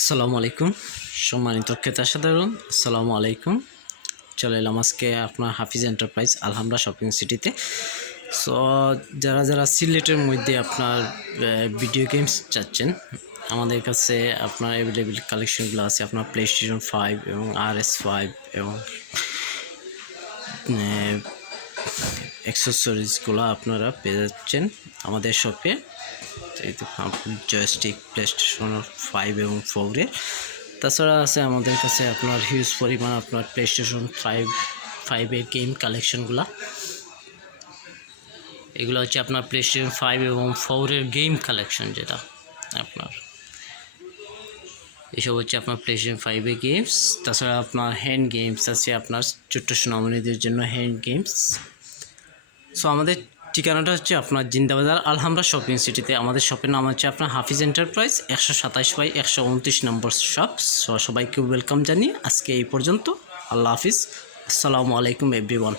আসসালামু আলাইকুম সম্মানিত ক্রেতা সাধারণ, আসসালামু আলাইকুম। চলে এলাম আজকে আপনার হাফিজ এন্টারপ্রাইজ আলহামরা শপিং সিটিতে। সো যারা যারা সিলেটের মধ্যে আপনার ভিডিও গেমস চাচ্ছেন, আমাদের কাছে আপনার অ্যাভেলেবেল কালেকশনগুলো আছে। আপনার প্লে স্টেশন 5 এবং RS5 এবং অ্যাক্সেসরিজগুলো আপনারা পেয়ে যাচ্ছেন আমাদের শপে। এই তো জয়স্টিক প্লে স্টেশন 5 এবং 4-এর। তাছাড়া আছে আমাদের কাছে আপনার হিউজ পরিমাণ আপনার প্লে স্টেশন 5 গেম কালেকশনগুলো। এগুলো হচ্ছে আপনার প্লে স্টেশন 5 এবং 4-এর গেম কালেকশন, যেটা আপনার এসব হচ্ছে আপনার প্লে স্টেশন 5 গেমস। তাছাড়া আপনার হ্যান্ড গেমস আছে, আপনার ছোট্ট সোনামণিদের জন্য হ্যান্ড গেমস। সো আমাদের ঠিকানাটা হচ্ছে আপনার জিন্দাবাজার আলহামরা শপিং সিটিতে। আমাদের শপের নাম হচ্ছে আপনার হাফিজ এন্টারপ্রাইজ 127/129 নম্বর শপ। সবাইকে ওয়েলকাম জানিয়ে আজকে এই পর্যন্ত। আল্লাহ হাফিজ, আসসালামু আলাইকুম এভরিওয়ান।